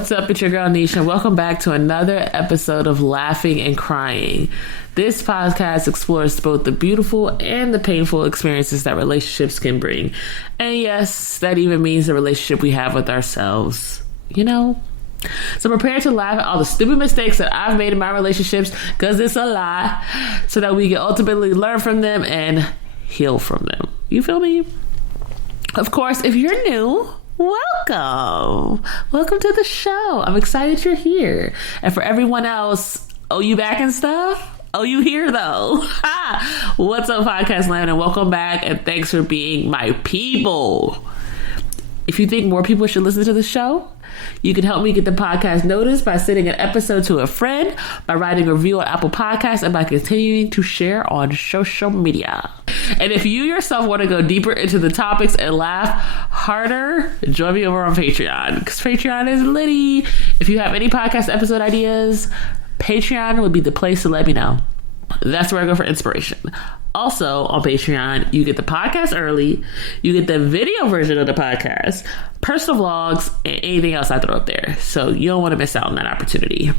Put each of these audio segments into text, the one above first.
What's up? It's your girl Nisha. Welcome back to another episode of Laughing and Crying. This podcast explores both the beautiful and the painful experiences that relationships can bring. And yes, that even means the relationship we have with ourselves. You know? So prepare to laugh at all the stupid mistakes that I've made in my relationships, because it's a lot, so that we can ultimately learn from them and heal from them. You feel me? Of course, if you're new, welcome to the show. I'm excited you're here. And for everyone else, you back and stuff? You here though? What's up, podcast land, and welcome back, and thanks for being my people. If you think more people should listen to the show, you can help me get the podcast noticed by sending an episode to a friend, by writing a review on Apple Podcasts, and by continuing to share on social media. And if you yourself want to go deeper into the topics and laugh harder, join me over on Patreon, because Patreon is litty. If you have any podcast episode ideas, Patreon would be the place to let me know. That's where I go for inspiration. Also, on Patreon, you get the podcast early, you get the video version of the podcast, personal vlogs, and anything else I throw up there. So you don't want to miss out on that opportunity.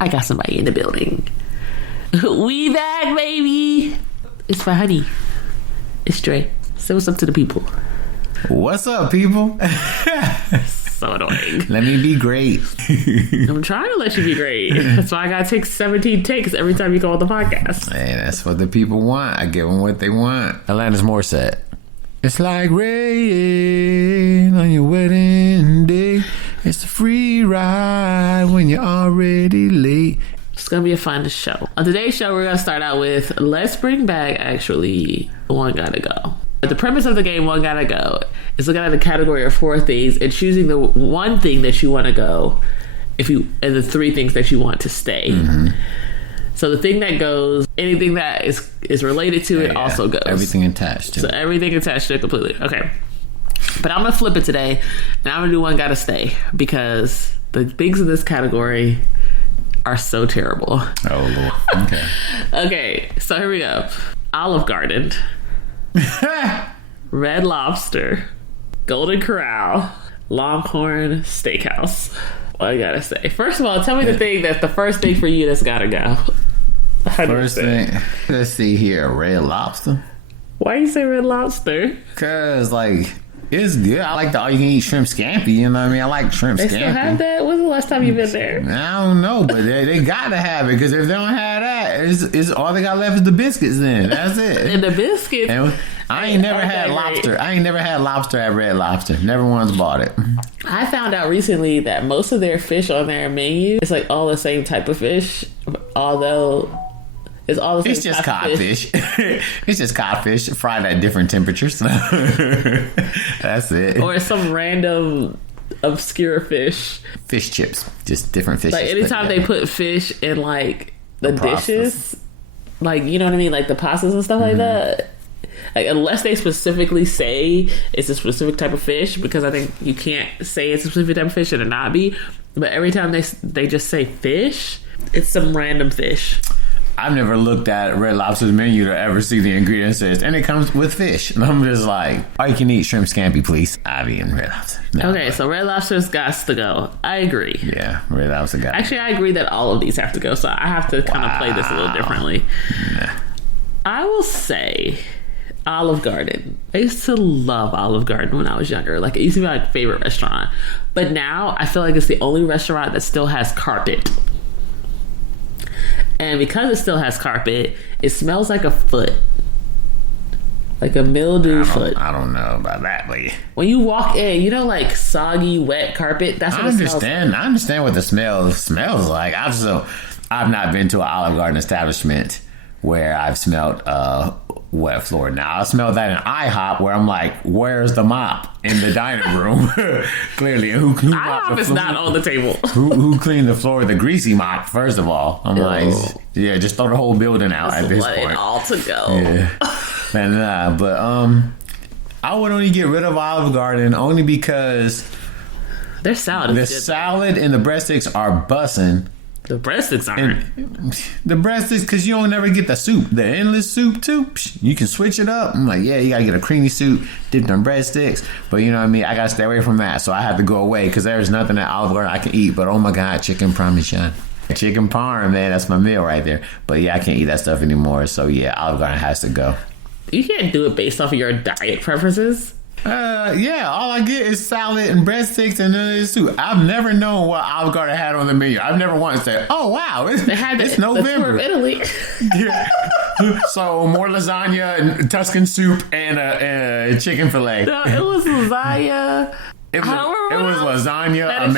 I got somebody in the building. We back, baby. It's my honey. It's Dre. Say what's up to the people. What's up, people? So annoying. Let me be great. I'm trying to let you be great. That's why I gotta take 17 takes every time you call the podcast. Hey, that's what the people want. I give them what they want. Alanis Morissette. It's like rain on your wedding day. It's a free ride when you're already late. It's gonna be a fun show. On today's show, we're gonna start out with let's bring back One Gotta Go. The premise of the game, One Gotta Go, is looking at the category of 4 things and choosing the one thing that you want to go, and the 3 things that you want to stay. Mm-hmm. So the thing that goes, anything that is related to it also goes. Everything attached to it. So everything attached to it completely. Okay. But I'm gonna flip it today, and I'm gonna do One Gotta Stay, because the things in this category are so terrible. Oh Lord. Okay. Okay. So here we go. Olive Garden. Red Lobster, Golden Corral, Longhorn Steakhouse. What I gotta say. First of all, tell me the thing that's the first thing for you that's gotta go. First thing, let's see here. Red Lobster. Why you say Red Lobster? Cause it's good. I like the all-you-can-eat shrimp scampi. You know what I mean? I like shrimp scampi. They still have that? When's the last time you've been there? I don't know, but they got to have it, because if they don't have that, it's all they got left is the biscuits. Then that's it. And the biscuits. And I ain't never had lobster. Right. I ain't never had lobster at Red Lobster. Never once bought it. I found out recently that most of their fish on their menu is like all the same type of fish, although. It's just codfish. It's just codfish fried at different temperatures. That's it. Or some random obscure fish. Fish chips. Just different fishes. Like anytime they put fish in like the dishes, like, you know what I mean? Like the pastas and stuff like that. Like, unless they specifically say it's a specific type of fish, because I think you can't say it's a specific type of fish and it not be. But every time they just say fish, it's some random fish. I've never looked at Red Lobster's menu to ever see the ingredients list, and it comes with fish. And I'm just like, all you can eat shrimp scampi, please. I've eaten Red Lobster. No, okay, so Red Lobster's got to go. I agree. Yeah, Red Lobster got. Actually, I agree that all of these have to go, so I have to kind of play this a little differently. Yeah. I will say Olive Garden. I used to love Olive Garden when I was younger. Like, it used to be my favorite restaurant. But now I feel like it's the only restaurant that still has carpet. And because it still has carpet, it smells like a foot. Like a mildew foot. I don't know about that, but when you walk in, you know, like soggy, wet carpet. That's what it smells like. I understand what the smell smells like. I've not been to an Olive Garden establishment where I've smelled wet floor. Now I smell that in IHOP, where I'm like, where's the mop in the dining room? Clearly, who IHOP is not on the table. who cleaned the floor with a greasy mop? First of all, I'm like, yeah, just throw the whole building out at this point. Let it all to go. Yeah, but I would only get rid of Olive Garden only because their salad is the salad and the breadsticks are bussin'. The breadsticks aren't. The breadsticks, because you don't never get the soup. The endless soup, too. You can switch it up. I'm like, yeah, you got to get a creamy soup, dip them breadsticks. But you know what I mean? I got to stay away from that. So I had to go away because there's nothing at Olive Garden I can eat. But oh my God, chicken parmesan. Chicken parm, man, that's my meal right there. But yeah, I can't eat that stuff anymore. So yeah, Olive Garden has to go. You can't do it based off of your diet preferences. Yeah, all I get is salad and breadsticks and none of this soup. I've never known what Olive Garden had on the menu. I've never once said, "Oh wow, it's November." The tour of Italy. Yeah. So more lasagna and Tuscan soup and a chicken fillet. No, it was lasagna. It was lasagna, a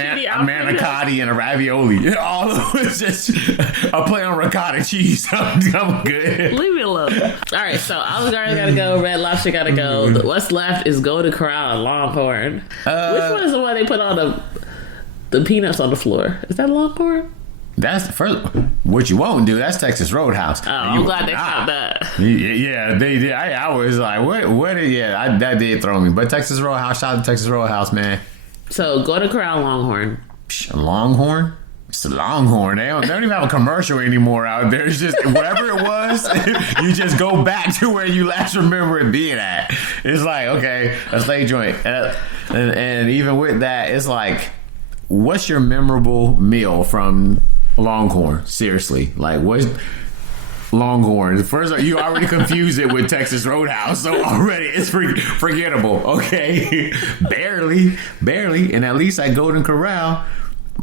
manicotti, and a ravioli. All of it was just a play on ricotta cheese. I'm good. Leave me alone. All right, so Olive Garden gotta go. Red Lobster gotta go. What's left is Golden Corral and Longhorn. Which one is the one they put on the peanuts on the floor? Is that Longhorn? That's the first. What you won't do? That's Texas Roadhouse. Oh, I'm glad they stopped that. Yeah, they did. I was like, what? Yeah, that did throw me. But Texas Roadhouse, shout out to Texas Roadhouse, man. So Golden Corral, Longhorn. Longhorn. It's a Longhorn. They don't even have a commercial anymore out there. It's just whatever it was. You just go back to where you last remember it being at. It's like, okay, a steak joint, and even with that, it's like, what's your memorable meal from Longhorn? Seriously, like what's Longhorn? First, you already confused it with Texas Roadhouse, so already it's forgettable. Okay, barely, and at least at Golden Corral,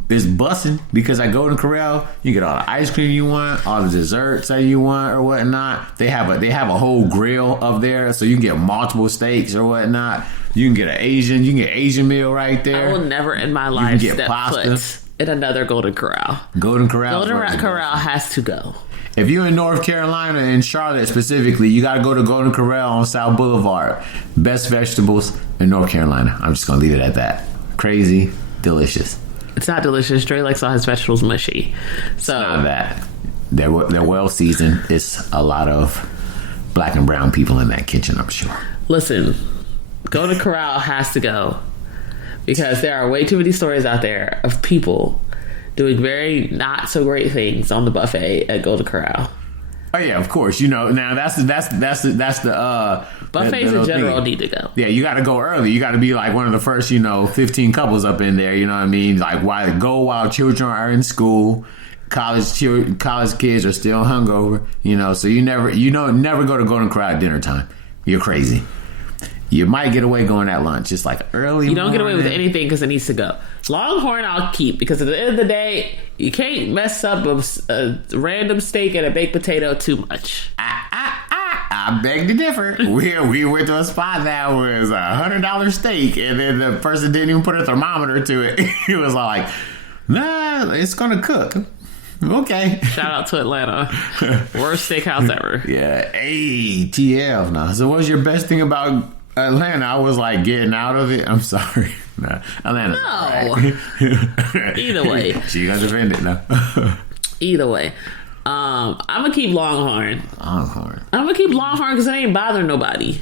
it's busting because at Golden Corral you get all the ice cream you want, all the desserts that you want or whatnot. They have a whole grill up there, so you can get multiple steaks or whatnot. You can get Asian meal right there. I will never in my life step foot in another Golden Corral. Golden Corral has to go. If you're in North Carolina and Charlotte specifically, you got to go to Golden Corral on South Boulevard. Best vegetables in North Carolina. I'm just going to leave it at that. Crazy, delicious. It's not delicious. Dre likes all his vegetables mushy. So it's not that. They're well seasoned. It's a lot of black and brown people in that kitchen, I'm sure. Listen, Golden Corral has to go because there are way too many stories out there of people doing very not so great things on the buffet at Golden Corral. Oh yeah, of course. You know, now that's the buffets in general need to go. Yeah, you got to go early. You got to be like one of the first, 15 couples up in there. You know what I mean? Like while children are in school, college kids are still hungover. So you never go to Golden Corral at dinner time. You're crazy. You might get away going at lunch. It's like early. You don't get away with anything because it needs to go. Longhorn I'll keep because at the end of the day, you can't mess up a random steak and a baked potato too much. I beg to differ. We went to a spot that was $100 steak, and then the person didn't even put a thermometer to it. It was like, nah, it's gonna cook. Okay. Shout out to Atlanta. Worst steakhouse ever. Yeah. ATF now. So what's your best thing about Atlanta? I was like getting out of it. I'm sorry. Nah, Atlanta's right. Either way. She got defended now. Either way. I'm gonna keep Longhorn. I'm gonna keep Longhorn because it ain't bothering nobody.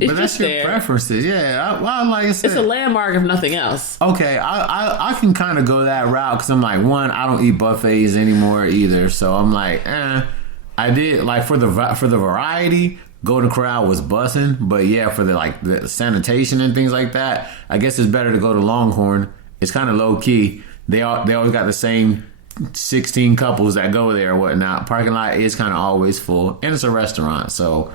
It's but that's your preferences, yeah. Like I said, it's a landmark if nothing else. Okay, I can kind of go that route because I'm like, one, I don't eat buffets anymore either, so I'm like, I did like for the variety. Golden Corral was bussing, but yeah, for the sanitation and things like that, I guess it's better to go to Longhorn. It's kind of low key. They always got the same 16 couples that go there or whatnot. Parking lot is kind of always full, and it's a restaurant, so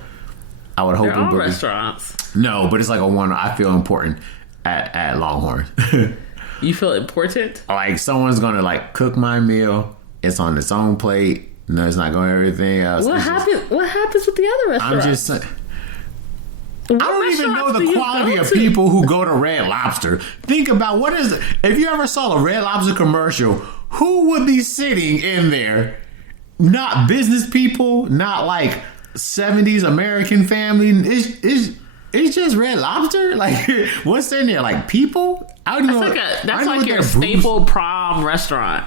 I would hope. They're all restaurants. No, but it's like a one. I feel important at Longhorn. You feel important? Like someone's gonna cook my meal. It's on its own plate. No, it's not going everything else. What happens with the other restaurants? I'm just saying. I don't even know the quality of people who go to Red Lobster. Think about if you ever saw a Red Lobster commercial, who would be sitting in there? Not business people, not like 70s American family. It's just Red Lobster. Like, what's in there? Like people? I don't know. That's like your staple prom restaurant.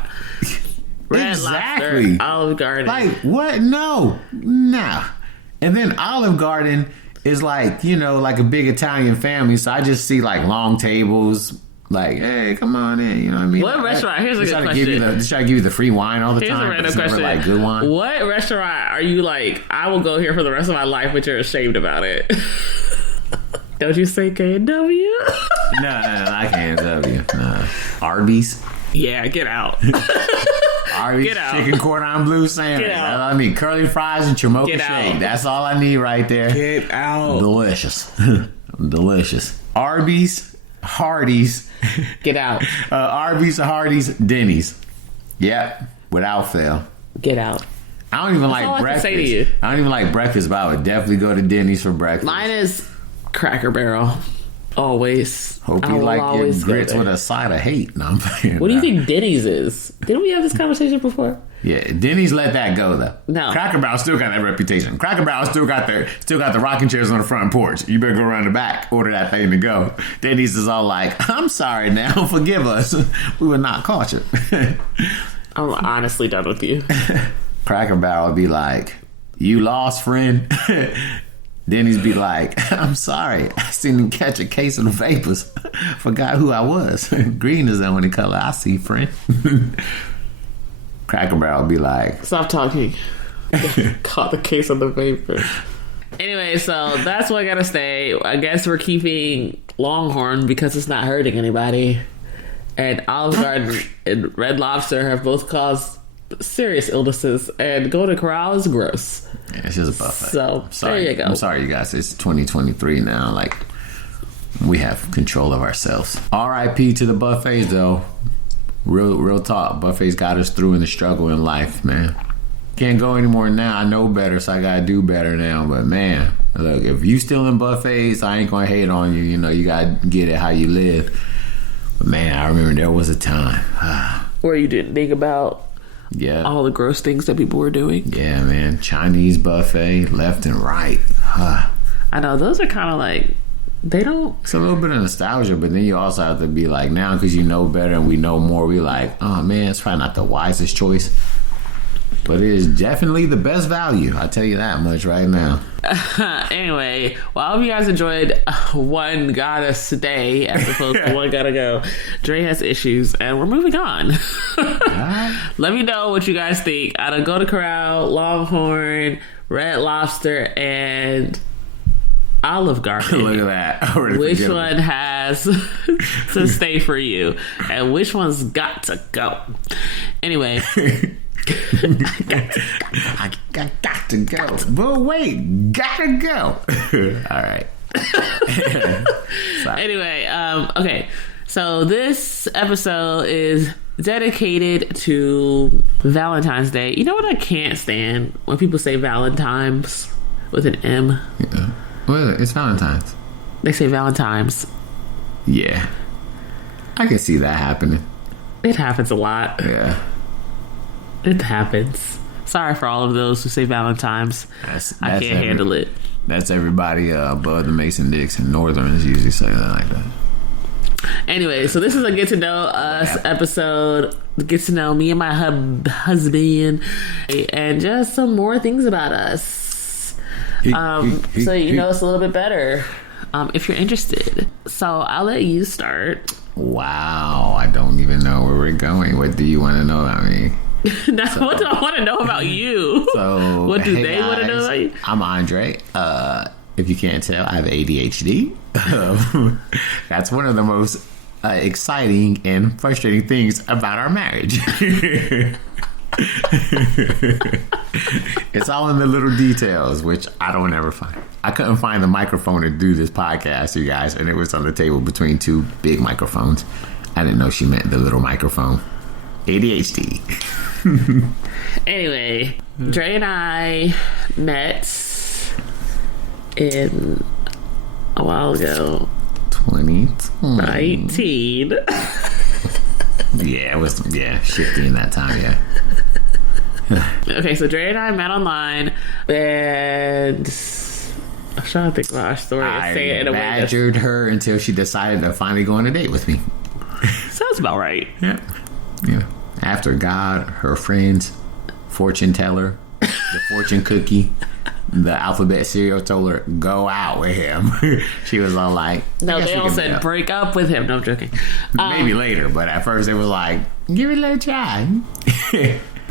Red Exactly. Lobster, Olive Garden. Like what? No, nah. And then Olive Garden is like a big Italian family. So I just see like long tables, Like, hey, come on in. You know what I mean? What restaurant? Here's a good question. Just try to give you the free wine all the Here's time. a random It's never, question. like, good wine. What restaurant are you like, I will go here for the rest of my life, but you're ashamed about it? Don't you say K&W? No, I can't tell you. Nah. Arby's. Yeah, get out. Arby's Get out. chicken cordon bleu sandwich. Get out. I need curly fries and chamocha Get shake. out. That's all I need right there. Get out. Delicious. Delicious. Arby's, Hardee's. Get out. Arby's, Hardee's, Denny's. Yep, without fail. Get out. I don't even That's all I like can breakfast. say to you. I don't even like breakfast, but I would definitely go to Denny's for breakfast. Mine is Cracker Barrel. Always. Hope I you will like your always go grits there. with a side of hate. No, I'm playing. What do you think Denny's is? Didn't we have this conversation before? Yeah, Denny's let that go though. No. Cracker Barrel still got that reputation. Cracker Barrel still got the rocking chairs on the front porch. You better go around the back, order that thing to go. Denny's is all like, I'm sorry now, forgive us. We were not cautious. I'm honestly done with you. Cracker Barrel would be like, you lost, friend. Denny's be like, I'm sorry, I seen him catch a case of the vapors. Forgot who I was. Green is the only color I see, friend. Cracker Barrel be like, Stop talking. Caught the case of the vapor. Anyway, so that's why I gotta stay. I guess we're keeping Longhorn because it's not hurting anybody. And Olive Garden and Red Lobster have both caused serious illnesses. And Golden Corral is gross. yeah, it's just a buffet. So, Sorry. there you go. I'm sorry, you guys. It's 2023 now. Like, we have control of ourselves. R.I.P. to the buffets, though. Real talk. Buffets got us through in the struggle in life, man. Can't go anymore now. I know better, so I gotta do better now. But man, look, if you still in buffets, I ain't gonna hate on you. You know, you gotta get it how you live. But man, I remember there was a time. Where you didn't think about Yeah. all the gross things that people were doing. Yeah, man. Chinese buffet, left and right. I know, those are kind of like, they don't... It's a little bit of nostalgia, but then you also have to be like, now because you know better and we know more, we like, oh man, it's probably not the wisest choice. But it is definitely the best value. I'll tell you that much right now. Anyway, well, I hope you guys enjoyed One Gotta Stay as opposed to One Gotta Go. Dre has issues, and we're moving on. Let me know what you guys think out of Golden Corral, Longhorn, Red Lobster, and Olive Garden. Look at that. I already Which forget one has to stay for you, and which one's got to go? Anyway. I got to go. But wait, gotta go. All right. Anyway, okay. So this episode is dedicated to Valentine's Day. You know what I can't stand? When people say Valentine's with an M. Yeah. Well, it's Valentine's. They say Valentine's. Yeah. I can see that happening. It happens a lot. Yeah. It happens. Sorry for all of those who say Valentine's. I can't handle it. That's everybody above the Mason-Dixon. Northerners usually say that like that. Anyway, so this is a get to know us episode. Get to know me and my husband, and just some more things about us. So you know us a little bit better. If you're interested. So I'll let you start. Wow, I don't even know where we're going. What do you want to know about me? What do I want to know about you? So, what do hey they want to know guys, about you? I'm Andre. If you can't tell, I have ADHD. That's one of the most exciting and frustrating things about our marriage. It's all in the little details, which I don't ever find. I couldn't find the microphone to do this podcast, you guys, and it was on the table between two big microphones. I didn't know she meant the little microphone. ADHD. Anyway, Dre and I met in a while ago. 2019. 19. Yeah, it was shifty in that time, yeah. Okay, so Dre and I met online, and I'm trying to think about our story and say it in a way that badgered her until she decided to finally go on a date with me. sounds about right. Yeah. After God, her friends, fortune teller, the fortune cookie, the alphabet cereal told her, go out with him. She was all like... No, they all said, break up with him. No, I'm joking. Maybe later, but at first it was like, give it a little try.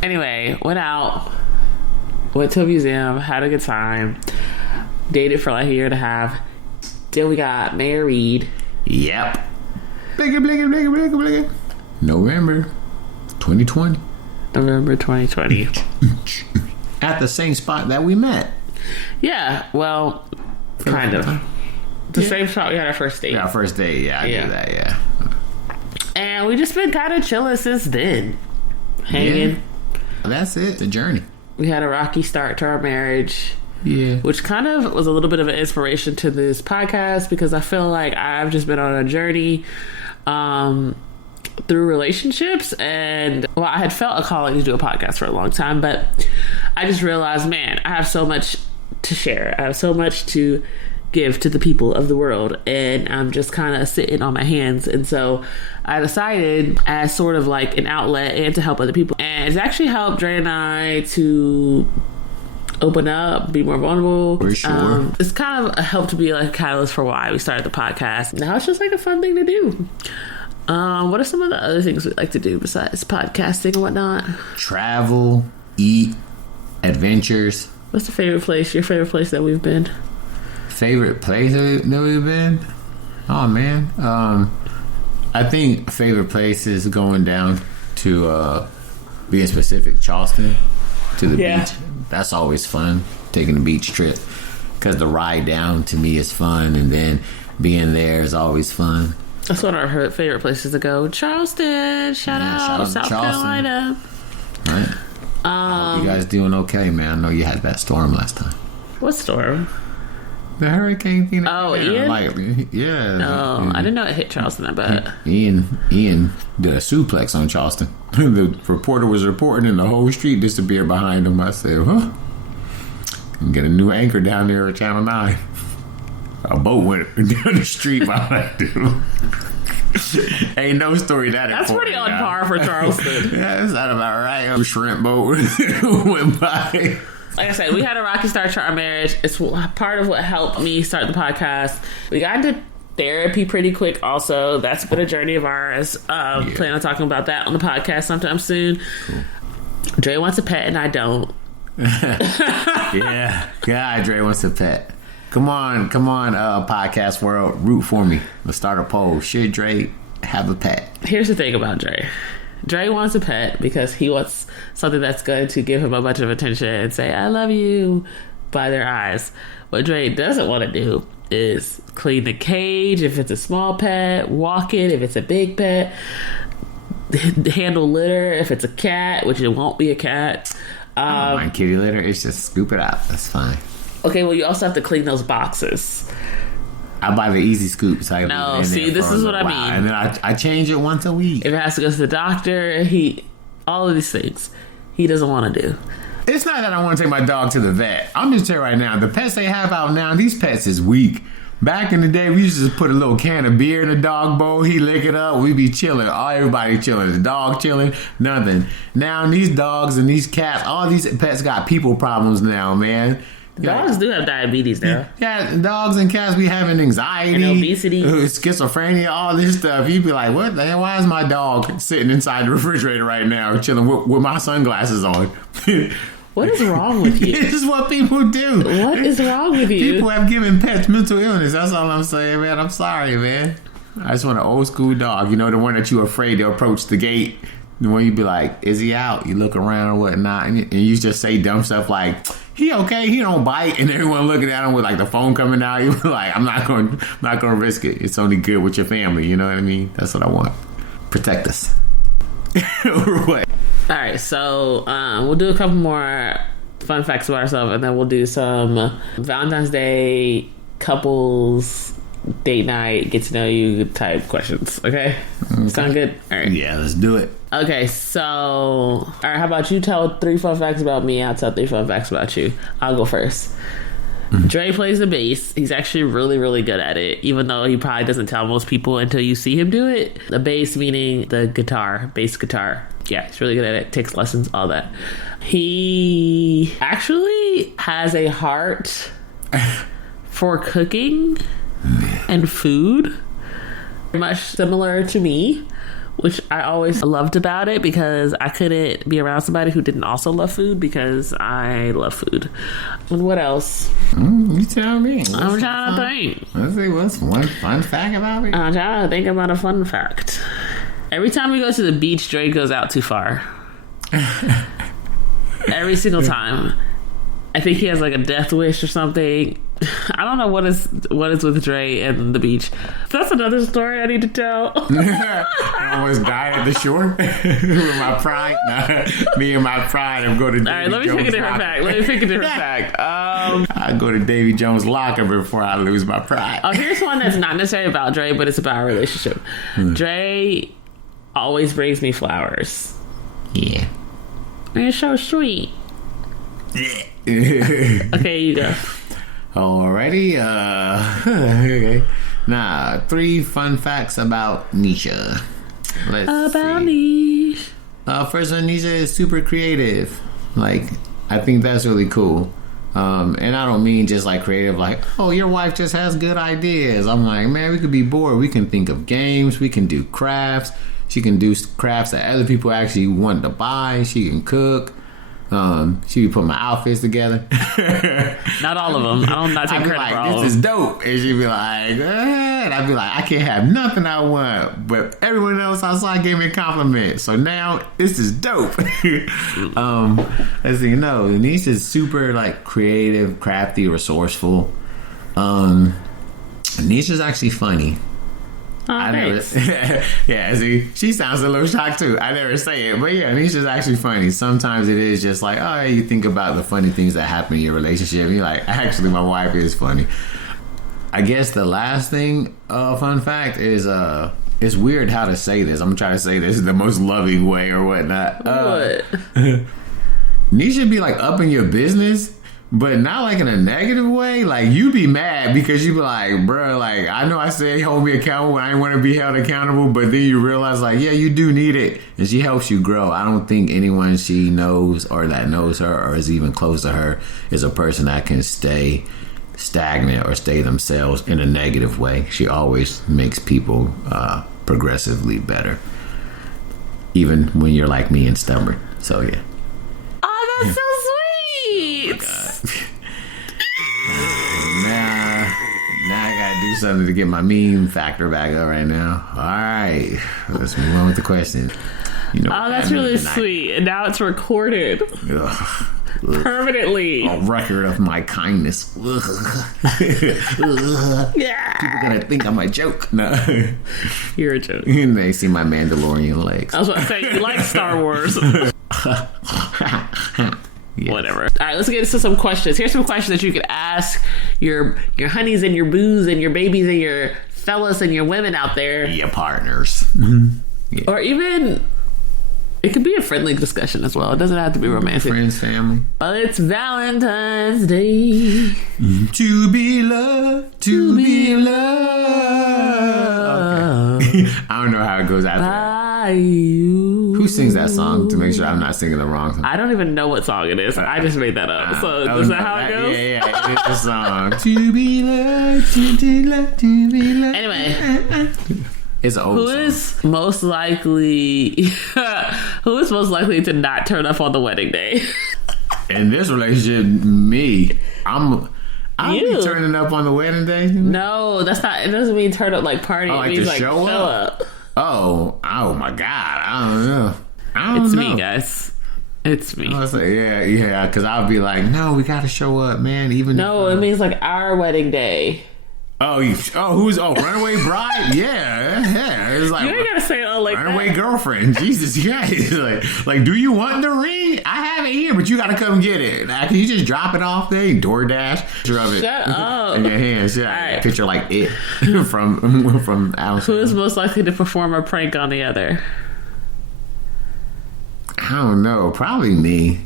Anyway, went out, went to a museum, had a good time, dated for like a year and a half. Then we got married. Yep. Bligga. November 2020. November 2020. At the same spot that we met. Yeah, well, kind of. The same spot we had our first date. Yeah, our first date, I knew that, yeah. And we just been kind of chilling since then. Hanging. Yeah. That's it, the journey. We had a rocky start to our marriage. Yeah. Which kind of was a little bit of an inspiration to this podcast because I feel like I've just been on a journey through relationships, and well, I had felt a calling to do a podcast for a long time, but I just realized, man, I have so much to share. I have so much to give to the people of the world, and I'm just kind of sitting on my hands. And so I decided, as sort of like an outlet and to help other people, and it's actually helped Dre and I to open up, be more vulnerable. For sure. It's kind of helped to be like a catalyst for why we started the podcast. Now it's just like a fun thing to do. What are some of the other things we like to do besides podcasting and whatnot? Travel, eat, adventures. What's your favorite place that we've been? Favorite place that we've been? Oh, man. I think favorite place is going down to, being specific, Charleston, to the beach. That's always fun, taking a beach trip. Because the ride down to me is fun, and then being there is always fun. That's one of our favorite places to go. Charleston, shout out South Carolina. Right. I hope you guys doing okay, man. I know you had that storm last time. What storm? The hurricane thing. Oh, Ian? Yeah. No, I didn't know it hit Charleston that bad. Ian did a suplex on Charleston. The reporter was reporting and the whole street disappeared behind him. I said, huh? Get a new anchor down there at Channel 9. A boat went down the street behind him. Ain't no story That's pretty on par for Charleston. Yeah, that's not about right. A shrimp boat went by. Like I said, we had a rocky start to our marriage. It's part of what helped me start the podcast. We got into therapy pretty quick also. That's been a journey of ours. Plan on talking about that on the podcast sometime soon. Cool. Dre wants a pet and I don't. Yeah. God, Dre wants a pet. Come on, podcast world, root for me. Let's start a poll. Should Dre have a pet? Here's the thing about Dre. Dre wants a pet because he wants something that's going to give him a bunch of attention and say, I love you, by their eyes. What Dre doesn't want to do is clean the cage if it's a small pet, walk it if it's a big pet, handle litter if it's a cat, which it won't be a cat. I don't mind kitty litter. It's just scoop it out. That's fine. Okay, well, you also have to clean those boxes. I buy the easy scoop. So no, see, this is what I mean. And then I change it once a week. If it has to go to the doctor, all of these things, he doesn't want to do. It's not that I want to take my dog to the vet. I'm just telling you right now, the pets they have out now, these pets is weak. Back in the day, we used to just put a little can of beer in the dog bowl. He lick it up. We be chilling. Everybody chilling. The dog chilling. Nothing. Now, these dogs and these cats, all these pets got people problems now, man. Dogs do have diabetes now. Yeah, dogs and cats be having anxiety. And obesity. Schizophrenia, all this stuff. You'd be like, what the hell? Why is my dog sitting inside the refrigerator right now chilling with my sunglasses on? What is wrong with you? This is what people do. What is wrong with you? People have given pets mental illness. That's all I'm saying, man. I'm sorry, man. I just want an old school dog. You know, the one that you're afraid to approach the gate. The one you be like, is he out? You look around or whatnot. And you just say dumb stuff like, he okay, he don't bite. And everyone looking at him with like the phone coming out. You be like, I'm not going to risk it. It's only good with your family. You know what I mean? That's what I want. Protect us. Or what? All right, so we'll do a couple more fun facts about ourselves, and then we'll do some Valentine's Day couples date night, get to know you type questions. Okay? Sound good? All right. Yeah, let's do it. Okay, so all right, how about you tell 3 fun facts about me? I'll tell 3 fun facts about you. I'll go first. Dre plays the bass. He's actually really, really good at it, even though he probably doesn't tell most people until you see him do it. The bass meaning the guitar, bass guitar. Yeah, he's really good at it. Takes lessons, all that. He actually has a heart for cooking and food, much similar to me, which I always loved about it because I couldn't be around somebody who didn't also love food because I love food. And what else? You tell me. I'm trying to think. Let's see, what's one fun fact about me? I'm trying to think about a fun fact. Every time we go to the beach, Dre goes out too far. Every single time. I think he has like a death wish or something. I don't know what is with Dre and the beach. That's another story I need to tell. I almost died at the shore with my pride. Me and my pride. I'm going to. All right, let me pick a different fact. I go to Davy Jones' locker before I lose my pride. Oh, here's one that's not necessarily about Dre, but it's about our relationship. Dre always brings me flowers. Yeah. You're so sweet. Okay, you go. Alrighty. Okay. Now, 3 fun facts about Nisha. Let's see. First one, Nisha is super creative. Like, I think that's really cool. And I don't mean just like creative, like, oh, your wife just has good ideas. I'm like, man, we could be bored. We can think of games. We can do crafts. She can do crafts that other people actually want to buy. She can cook. She be putting my outfits together. Not all of them. I'm not taking credit for all of them. This is dope. And she'd be like, and I'd be like, I can't have nothing I want. But everyone else outside gave me a compliment. So now this is dope. As you know, Denise is super like creative, crafty, resourceful. Nisha's actually funny. Oh, I never, yeah, see, she sounds a little shocked too. I never say it, but yeah, Nisha's actually funny. Sometimes it is just like, oh, you think about the funny things that happen in your relationship. And you're like, actually, my wife is funny. I guess the last thing, fun fact is, it's weird how to say this. I'm trying to say this in the most loving way or whatnot. What? Nisha be like up in your business. But not like in a negative way. Like, you be mad because you be like, bro, like, I know I said hold me accountable when I didn't want to be held accountable, but then you realize, like, yeah, you do need it. And she helps you grow. I don't think anyone she knows or that knows her or is even close to her is a person that can stay stagnant or stay themselves in a negative way. She always makes people progressively better. Even when you're like me and stubborn. So, yeah. Oh, that's so sweet. Now I gotta do something to get my meme factor back up right now. All right, let's move on with the question. You know, oh, that's really sweet. And now it's recorded permanently. A record of my kindness. Yeah, people gonna think I'm a joke. No, you're a joke. And they see my Mandalorian legs. I was about to say you like Star Wars. Yes. Whatever. All right, let's get into some questions. Here's some questions that you could ask your honeys and your boos and your babies and your fellas and your women out there. Your partners. Yeah. Or even, it could be a friendly discussion as well. It doesn't have to be romantic. Friends, family. Well, it's Valentine's Day. To be loved, to be loved. Okay. I don't know how it goes after that. Who sings that song to make sure I'm not singing the wrong song? I don't even know what song it is. I just made that up. So is that how it goes? Yeah, it's a song. To be loved, to be loved, to be loved. Anyway. It's an old song. Who is most likely to not turn up on the wedding day? In this relationship, me. I'll be turning up on the wedding day. No, that's not. It doesn't mean turn up like party. Oh, it means to like show up. Oh my God! I don't know. It's me, guys. It's me. I was like, yeah, because I'll be like, no, we got to show up, man. Even no, it means like our wedding day. Runaway bride? Yeah. It's like, you ain't gotta say it all like runaway that. girlfriend. Jesus Christ. like, do you want the ring? I have it here, but you gotta come get it. Now, can you just drop it off there? DoorDash? Shut up. In your hands. Yeah. Right. Picture like it from outside. Who is most likely to perform a prank on the other? I don't know. Probably me.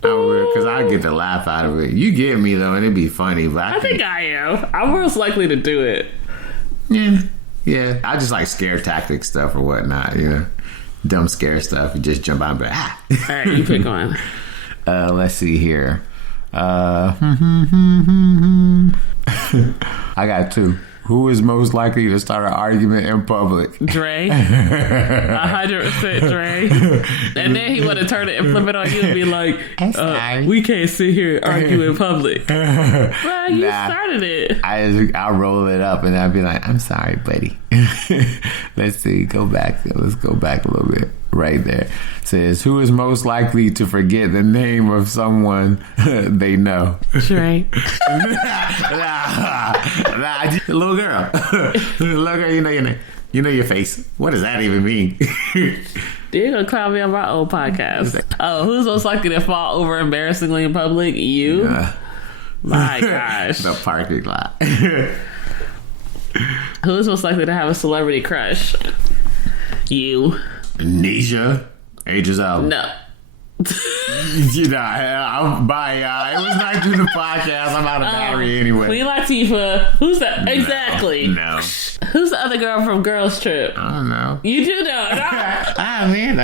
Because I get the laugh out of it. You get me though, and it'd be funny. But I think I am. I'm most likely to do it. Yeah. I just like scare tactic stuff or whatnot. dumb scare stuff. You just jump out and be like, ah. All right, you pick one. Let's see here. I got two. Who is most likely to start an argument in public? Dre. 100% Dre. And then he would have turned it and flip it on you and be like, we can't sit here and argue in public. Well, you started it. I'll roll it up and I'll be like, I'm sorry, buddy. Let's see. Let's go back a little bit. Right there. It says, who is most likely to forget the name of someone they know? Dre. Little girl. Little girl, you know your name. You know your face. What does that even mean? You're going to clown me on my own podcast. Oh, who's most likely to fall over embarrassingly in public? You? My gosh. The parking lot. Who's most likely to have a celebrity crush? You. Nisha. Ages out. No. I'm bye, y'all. It was nice doing the podcast. I'm out of battery anyway. Queen Latifah. Who's that? No, exactly. No. Who's the other girl from Girls Trip? I don't know. You do know. Man,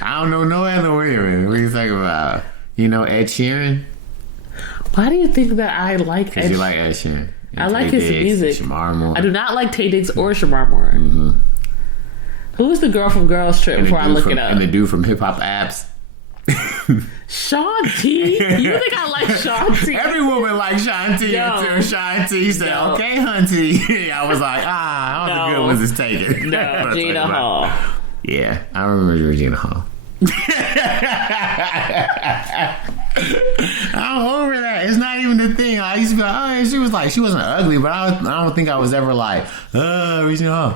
I don't know no other women. What are you talking about? You know Ed Sheeran? Why do you think that I like Ed Sheeran? Because you like Ed Sheeran. I like his music. Shamar Moore. I do not like Tay Diggs or Shamar Moore. Mm-hmm. Who's the girl from Girls Trip before I look it up? And the dude from Hip Hop Apps. Sean T? You think I like Sean T? Every woman likes Sean T until Sean T said, okay, hunty. I was like, all the good ones is taken. No, Gina Hall. Yeah, I remember Regina Hall. I'm over that. It's not even the thing. I used to be like, she wasn't ugly, but I don't think I was ever like, Regina Hall.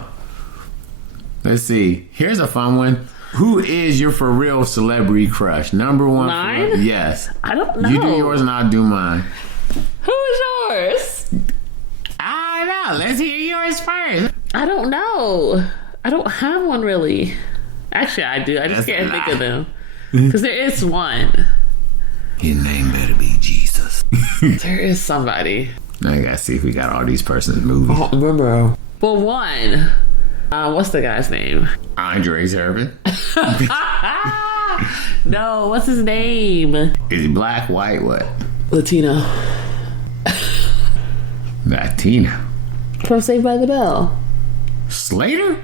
Let's see. Here's a fun one. Who is your for real celebrity crush? Number one. Mine? Yes. I don't know. You do yours and I'll do mine. Who is yours? I don't know. Let's hear yours first. I don't know. I don't have one really. Actually, I do. I just can't think of them. Because there is one. Your name better be Jesus. There is somebody. Now you gotta see if we got all these persons' movies. I don't remember. Well, one. What's the guy's name? Andre Servant. No, what's his name? Is he black, white, what? Latino. Latina. From Saved by the Bell. Slater?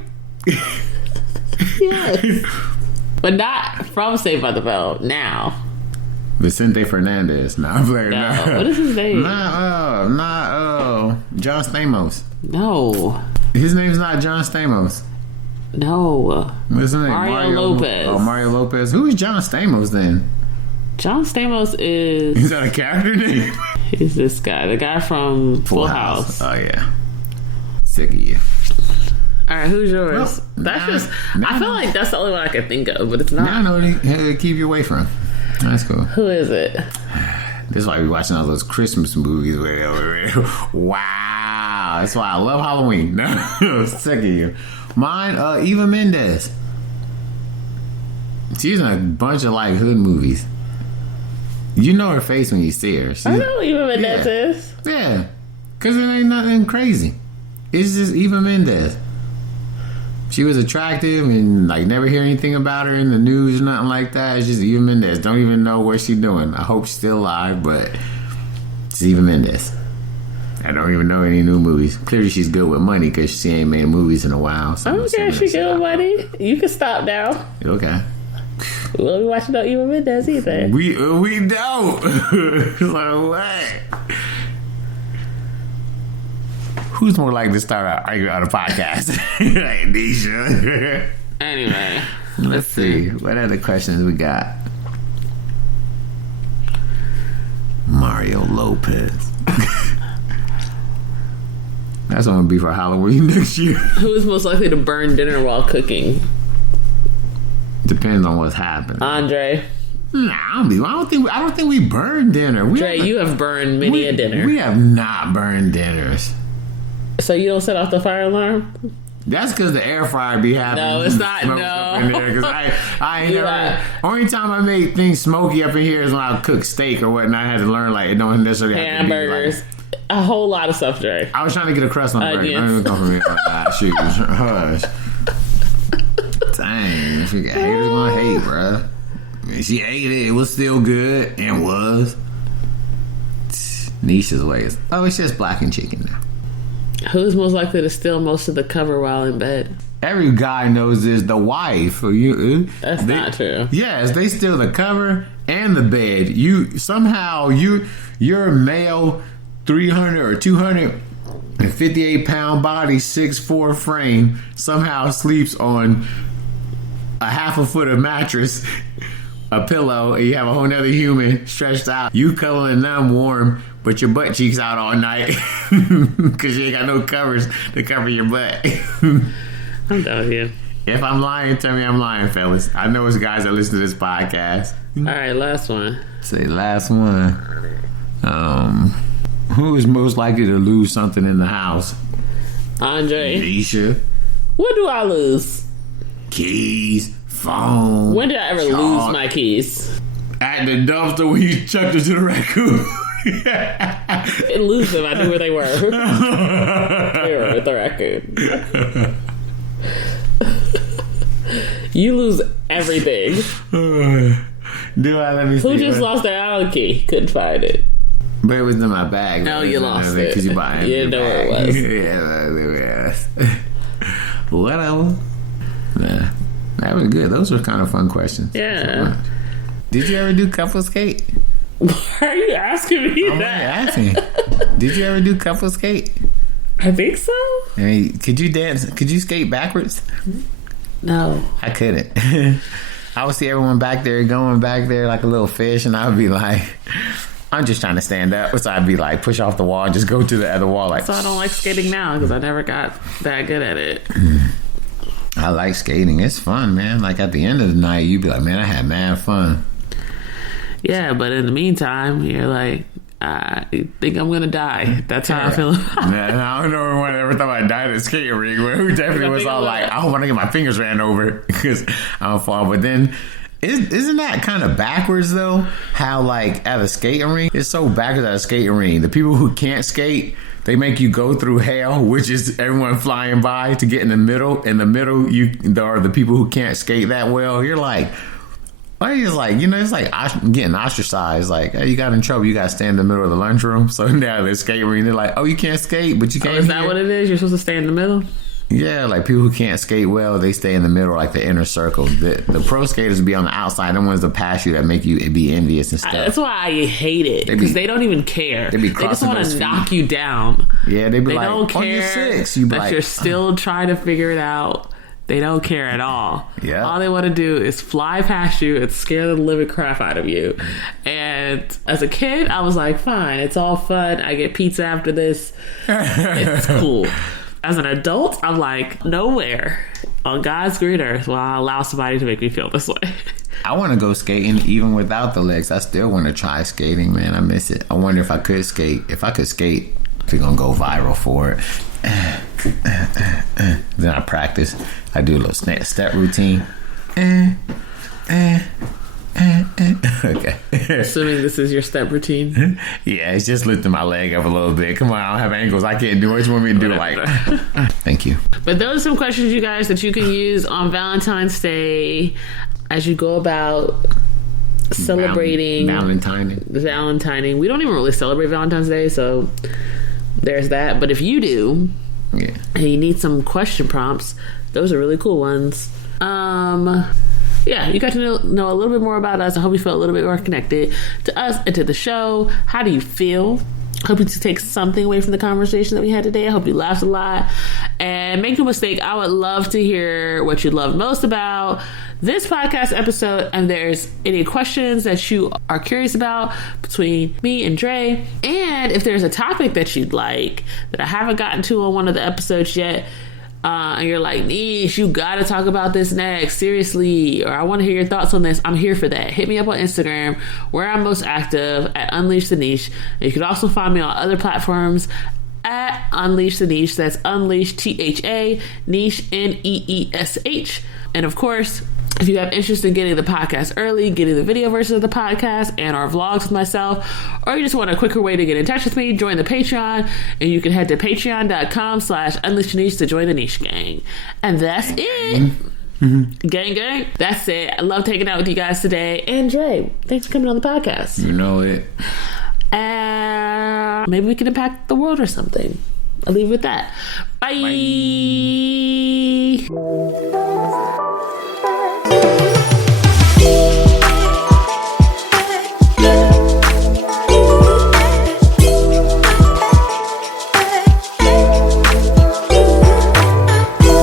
Yes. But not from Saved by the Bell. Now. Vicente Fernandez. No, I'm playing. No. What is his name? John Stamos. No. His name's not John Stamos. No. What's his name? Mario Lopez. Oh, Mario Lopez. Who is John Stamos then? John Stamos is... Is that a character name? He's this guy. The guy from Full House. Oh, yeah. Sick of you. All right, who's yours? Well, I feel like that's the only one I can think of, but it's not. Now I know to keep you away from. That's cool. Who is it? This is why we're watching all those Christmas movies. Wow. That's why I love Halloween. No, sick of you. Mine, Eva Mendes. She's in a bunch of like hood movies. You know her face when you see her. I know who Eva Mendes is. Yeah. Because it ain't nothing crazy. It's just Eva Mendes. She was attractive and like never hear anything about her in the news or nothing like that. It's just Eva Mendes. Don't even know what she's doing. I hope she's still alive, but it's Eva Mendes. I don't even know any new movies. Clearly she's good with money because she ain't made movies in a while. So I don't care if she's good with money. You can stop now. Okay. We won't be watching no Eva Mendes either. We don't. Like what? Who's more likely to start an argument on a podcast? Nisha. Anyway. Let's see. What other questions we got? Mario Lopez. That's going to be for Halloween next year. Who is most likely to burn dinner while cooking? Depends on what's happening. Andre. Nah, I don't think we burn dinner. Dre, you have burned many a dinner. We have not burned dinners. So you don't set off the fire alarm? That's because the air fryer be having. No, it's not. No. Up in there, 'cause I ain't never. Only time I made things smoky up in here is when I cook steak or whatnot. I had to learn like it don't necessarily have hamburgers. To be like, a whole lot of stuff, Dre. I was trying to get a crust on the burger. Yes. Don't even come for me like that. Shoot, hush. Dang, haters gonna hate, bruh. She ate it. It was still good and was. Nisha's ways. Oh, it's just black and chicken now. Who's most likely to steal most of the cover while in bed? Every guy knows this. The wife. That's not true. Yes, they steal the cover and the bed. Your male 300 or 258 pound body, 6'4" frame somehow sleeps on a half a foot of mattress, a pillow, and you have a whole nother human stretched out. You cuddling them warm, but your butt cheeks out all night because you ain't got no covers to cover your butt. I'm done with you. If I'm lying, tell me I'm lying, fellas. I know it's guys that listen to this podcast. All right, last one. Say last one. Who is most likely to lose something in the house? Andre. Nisha. What do I lose? Keys, phone. When did I ever lose my keys? At the dumpster when you chucked her to the raccoon. Didn't lose them. I knew where they were. They were with the raccoon. You lose everything. Do I? Let me see. Who just lost their Allen key? Couldn't find it. But it was in my bag. No, you lost it. Because you bought it. You didn't know where it was. Yeah, whatever. Nah, that was good. Those were kind of fun questions. Yeah. Did you ever do couple skate? Why are you asking me I'm that? asking. Did you ever do couple skate? I think so. I mean, could you dance? Could you skate backwards? No. I couldn't. I would see everyone back there going back there like a little fish, and I would be like, I'm just trying to stand up. So I'd be like, push off the wall and just go to the other wall. Like, so I don't like skating now because I never got that good at it. I like skating. It's fun, man. Like at the end of the night, you'd be like, man, I had mad fun. Yeah, but in the meantime, you're like, I think I'm gonna die. That's how I feel. Man, I don't know when ever thought I died at skating ring. Who definitely was all like, I don't want to get my fingers ran over because I'm fall. But then, isn't that kind of backwards though? How like at a skating ring, it's so backwards at a skating ring. The people who can't skate, they make you go through hell, which is everyone flying by to get in the middle. In the middle, there are the people who can't skate that well. You're like. Well, it's like, it's like getting ostracized. Like, hey, you got in trouble. You got to stand in the middle of the lunchroom. So now they're skating. They're like, oh, you can't skate, but you can't. Is that what it is? You're supposed to stay in the middle? Yeah, like people who can't skate well, they stay in the middle, like the inner circle. The pro skaters be on the outside. The ones that pass you that make you be envious and stuff. That's why I hate it because they don't even care. They just want to knock you down. Yeah, they like, don't care you're 6. You be that like, you're still trying to figure it out. They don't care at all. Yeah. All they want to do is fly past you and scare the living crap out of you. And as a kid, I was like, fine, it's all fun. I get pizza after this. It's cool. As an adult, I'm like, nowhere on God's green earth will I allow somebody to make me feel this way. I want to go skating even without the legs. I still want to try skating, man. I miss it. I wonder if I could skate. If I could skate, we're going to go viral for it. Then I practice. I do a little step routine. Okay. Assuming this is your step routine. Yeah, it's just lifting my leg up a little bit. Come on, I don't have ankles. I can't do it. What you want me to do? Like, thank you. But those are some questions, you guys, that you can use on Valentine's Day as you go about celebrating Valentining. We don't even really celebrate Valentine's Day, so there's that. But if you do, and you need some question prompts, those are really cool ones. Yeah, you got to know a little bit more about us. I hope you felt a little bit more connected to us and to the show. How do you feel? Hope you take something away from the conversation that we had today. I hope you laughed a lot. And make no mistake, I would love to hear what you loved most about this podcast episode. And there's any questions that you are curious about between me and Dre. And if there's a topic that you'd like that I haven't gotten to on one of the episodes yet, and you're like, Niche, you gotta talk about this next, seriously, or I want to hear your thoughts on this, I'm here for that. Hit me up on Instagram, where I'm most active, at Unleash the Niche. And you can also find me on other platforms at Unleash the Niche. That's Unleash THA, Niche NEESH. And of course, if you have interest in getting the podcast early, getting the video version of the podcast and our vlogs with myself, or you just want a quicker way to get in touch with me, join the Patreon, and you can head to patreon.com/unleashtheniche to join the Niche Gang. And that's it. Gang, gang. That's it. I love taking out with you guys today. And Dre, thanks for coming on the podcast. You know it. And maybe we can impact the world or something. I'll leave it with that. Bye.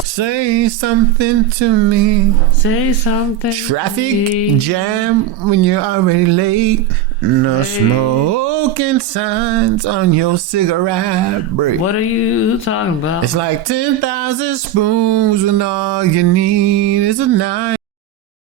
Say something to me. Say something. Traffic jam when you're already late. No smoking signs on your cigarette break. What are you talking about? It's like 10,000 spoons when all you need is a knife.